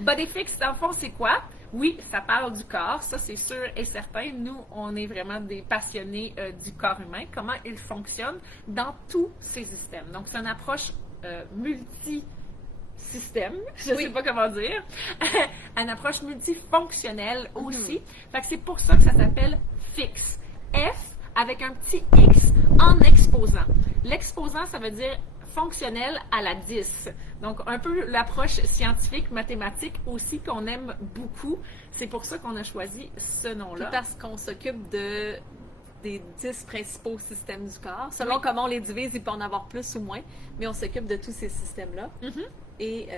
Body Fix, dans le fond, c'est quoi? Oui, ça parle du corps, ça c'est sûr et certain. Nous, on est vraiment des passionnés du corps humain, comment il fonctionne dans tous ses systèmes. Donc, c'est une approche multi-système, je ne sais pas comment dire, une approche multifonctionnelle aussi. Fait que c'est pour ça que ça s'appelle FIX. F avec un petit X en exposant. L'exposant, ça veut dire fonctionnel à la 10. Donc, un peu l'approche scientifique, mathématique aussi qu'on aime beaucoup. C'est pour ça qu'on a choisi ce nom-là. Parce qu'on s'occupe des 10 principaux systèmes du corps. Selon comment on les divise, il peut en avoir plus ou moins, mais on s'occupe de tous ces systèmes-là. Et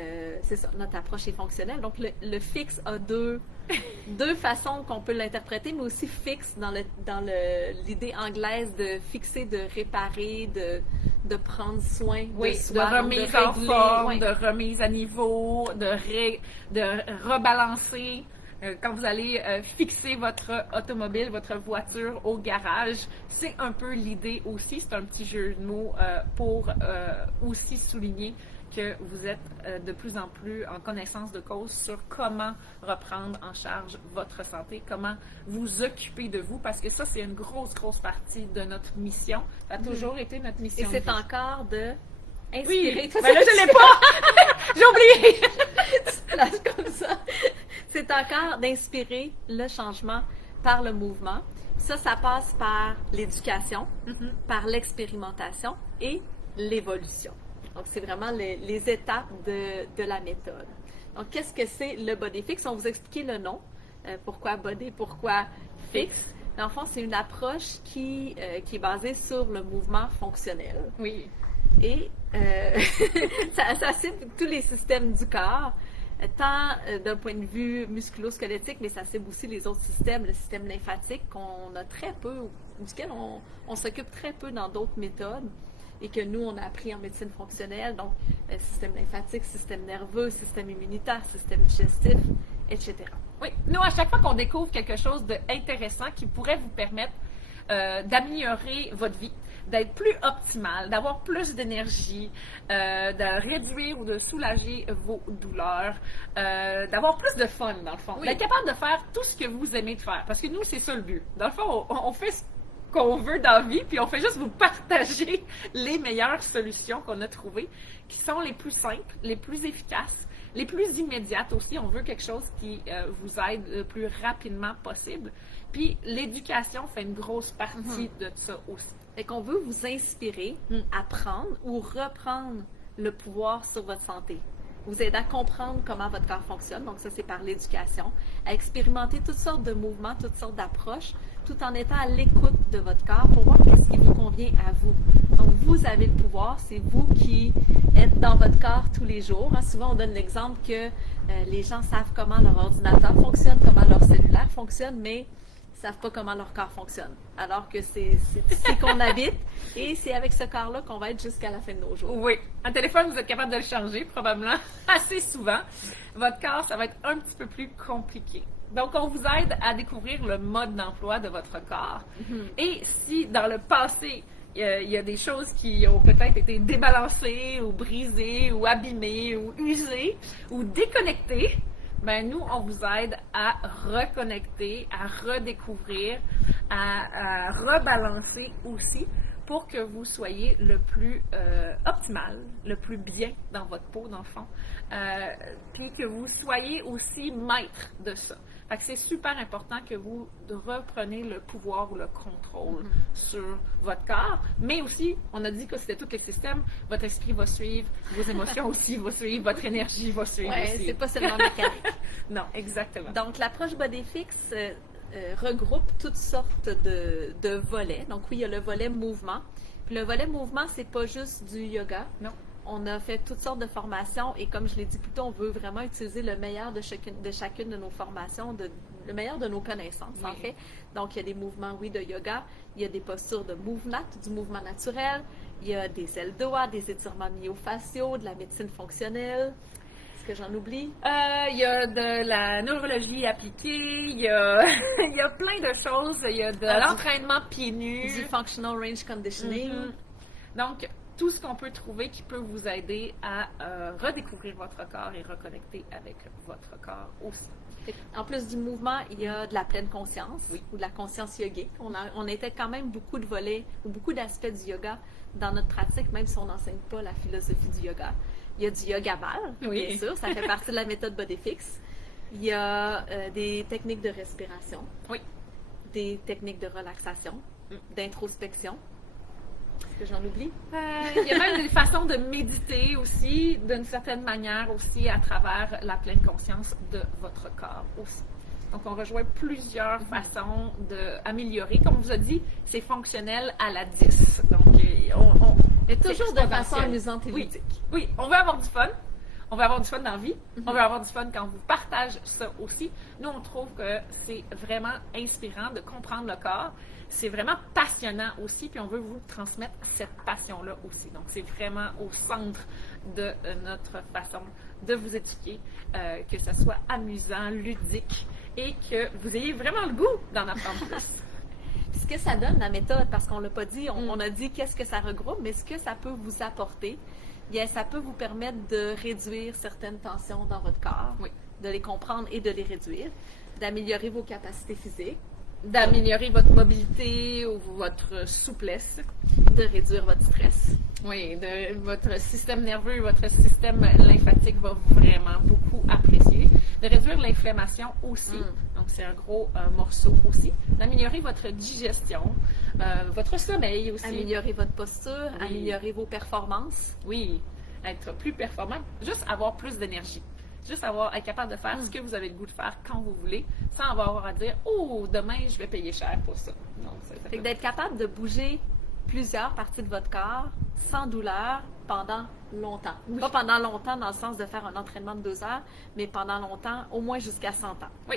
c'est ça, notre approche est fonctionnelle. Donc, le fixe a deux façons qu'on peut l'interpréter, mais aussi fixe dans l'idée anglaise de fixer, de réparer, de prendre soin de soi. De remise en forme, de remise à niveau, de rebalancer. Quand vous allez fixer votre automobile, votre voiture au garage, c'est un peu l'idée aussi. C'est un petit jeu de mots pour aussi souligner que vous êtes de plus en plus en connaissance de cause sur comment reprendre en charge votre santé, comment vous occuper de vous, parce que ça, c'est une grosse partie de notre mission. Ça a toujours été notre mission. Et c'est encore de inspirer. Oui, mais là, je l'ai pas! J'ai oublié! Tu lâches comme ça. C'est encore d'inspirer le changement par le mouvement. Ça passe par l'éducation, par l'expérimentation et l'évolution. Donc, c'est vraiment les étapes de la méthode. Donc, qu'est-ce que c'est le Body Fix? On vous expliquer le nom. Pourquoi Body? Pourquoi Fix? Dans le fond, c'est une approche qui est basée sur le mouvement fonctionnel. Oui. Et ça cible tous les systèmes du corps, tant d'un point de vue musculo-squelettique, mais ça cible aussi les autres systèmes, le système lymphatique qu'on a très peu, duquel on s'occupe très peu dans d'autres méthodes et que nous, on a appris en médecine fonctionnelle, donc système lymphatique, système nerveux, système immunitaire, système digestif, etc. Oui, nous, à chaque fois qu'on découvre quelque chose d'intéressant qui pourrait vous permettre d'améliorer votre vie, d'être plus optimal, d'avoir plus d'énergie, de réduire ou de soulager vos douleurs, d'avoir plus de fun, dans le fond. D'être capable de faire tout ce que vous aimez de faire. Parce que nous, c'est ça le but. Dans le fond, on fait ce qu'on veut dans la vie, puis on fait juste vous partager les meilleures solutions qu'on a trouvées, qui sont les plus simples, les plus efficaces, les plus immédiates aussi. On veut quelque chose qui vous aide le plus rapidement possible. Puis l'éducation fait une grosse partie de ça aussi. Fait qu'on veut vous inspirer à prendre ou reprendre le pouvoir sur votre santé. Vous aider à comprendre comment votre corps fonctionne, donc ça c'est par l'éducation, à expérimenter toutes sortes de mouvements, toutes sortes d'approches, tout en étant à l'écoute de votre corps pour voir ce qui vous convient à vous. Donc vous avez le pouvoir, c'est vous qui êtes dans votre corps tous les jours. Souvent on donne l'exemple que les gens savent comment leur ordinateur fonctionne, comment leur cellulaire fonctionne, mais ne savent pas comment leur corps fonctionne. Alors que c'est ici qu'on habite et c'est avec ce corps-là qu'on va être jusqu'à la fin de nos jours. Oui. Un téléphone, vous êtes capable de le changer probablement assez souvent. Votre corps, ça va être un petit peu plus compliqué. Donc, on vous aide à découvrir le mode d'emploi de votre corps. Et si, dans le passé, il y a des choses qui ont peut-être été débalancées ou brisées ou abîmées ou usées ou déconnectées, ben nous, on vous aide à reconnecter, à redécouvrir, à rebalancer aussi pour que vous soyez le plus optimal, le plus bien dans votre peau, dans le fond, puis que vous soyez aussi maître de ça. Fait que c'est super important que vous repreniez le pouvoir ou le contrôle sur votre corps, mais aussi, on a dit que c'était tous les systèmes, votre esprit va suivre, vos émotions aussi vont suivre, votre énergie va suivre aussi. C'est pas seulement mécanique. Non, exactement. Donc, l'approche Body Fix regroupe toutes sortes de volets. Donc, oui, il y a le volet mouvement. Puis le volet mouvement, c'est pas juste du yoga. Non. On a fait toutes sortes de formations et comme je l'ai dit plus tôt, on veut vraiment utiliser le meilleur de chacune de nos formations, le meilleur de nos connaissances, en fait. Donc, il y a des mouvements, de yoga, il y a des postures de mouvement, du mouvement naturel, il y a des ailes doigts, des étirements myofasciaux, de la médecine fonctionnelle. Est-ce que j'en oublie? Il y a de la neurologie appliquée, il y a plein de choses, il y a de l'entraînement pieds nus. Du functional range conditioning. Donc, tout ce qu'on peut trouver qui peut vous aider à redécouvrir votre corps et reconnecter avec votre corps aussi. En plus du mouvement, il y a de la pleine conscience ou de la conscience yogique. On était quand même beaucoup de volets ou beaucoup d'aspects du yoga dans notre pratique, même si on n'enseigne pas la philosophie du yoga. Il y a du yoga ball, bien sûr, ça fait partie de la méthode BodyFix. Il y a des techniques de respiration, des techniques de relaxation, d'introspection. Est-ce que j'en oublie? Il y a même des façons de méditer aussi, d'une certaine manière aussi, à travers la pleine conscience de votre corps aussi. Donc, on rejoint plusieurs façons d'améliorer. Comme on vous a dit, c'est fonctionnel à la 10. Donc, et toujours de façon amusante et ludique. Oui, on veut avoir du fun. On veut avoir du fun dans la vie. On veut avoir du fun quand on vous partage ça aussi. Nous, on trouve que c'est vraiment inspirant de comprendre le corps. C'est vraiment passionnant aussi, puis on veut vous transmettre cette passion-là aussi. Donc, c'est vraiment au centre de notre façon de vous éduquer, que ça soit amusant, ludique, et que vous ayez vraiment le goût d'en apprendre plus. Ce que ça donne, la méthode, parce qu'on ne l'a pas dit, on a dit qu'est-ce que ça regroupe, mais ce que ça peut vous apporter, bien, ça peut vous permettre de réduire certaines tensions dans votre corps, de les comprendre et de les réduire, d'améliorer vos capacités physiques, d'améliorer votre mobilité ou votre souplesse, de réduire votre stress. Oui, votre système nerveux, votre système lymphatique va vraiment beaucoup apprécier. De réduire l'inflammation aussi, donc c'est un gros morceau aussi. D'améliorer votre digestion, votre sommeil aussi. Améliorer votre posture, améliorer vos performances. Oui, être plus performant, juste avoir plus d'énergie. Juste être capable de faire ce que vous avez le goût de faire quand vous voulez, sans avoir à dire « Oh, demain, je vais payer cher pour ça. » Non, fait que d'être capable de bouger plusieurs parties de votre corps sans douleur pendant longtemps. Pas pendant longtemps dans le sens de faire un entraînement de 2 heures, mais pendant longtemps, au moins jusqu'à 100 ans. Oui.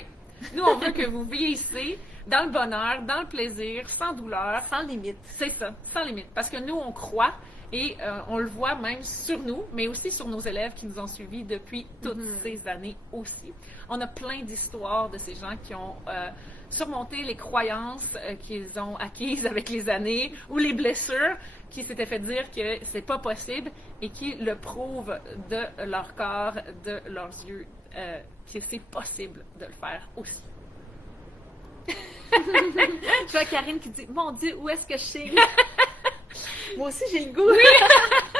Nous, on veut que vous vieillissez dans le bonheur, dans le plaisir, sans douleur. Sans limite. C'est ça, sans limite. Parce que nous, on croit et on le voit même sur nous, mais aussi sur nos élèves qui nous ont suivis depuis toutes ces années aussi. On a plein d'histoires de ces gens qui ont surmonté les croyances qu'ils ont acquises avec les années ou les blessures qui s'étaient fait dire que c'est pas possible et qui le prouvent de leur corps, de leurs yeux, que c'est possible de le faire aussi. Je vois Karine qui dit « Mon Dieu, où est-ce que je suis? » Moi aussi, j'ai le goût. Oui.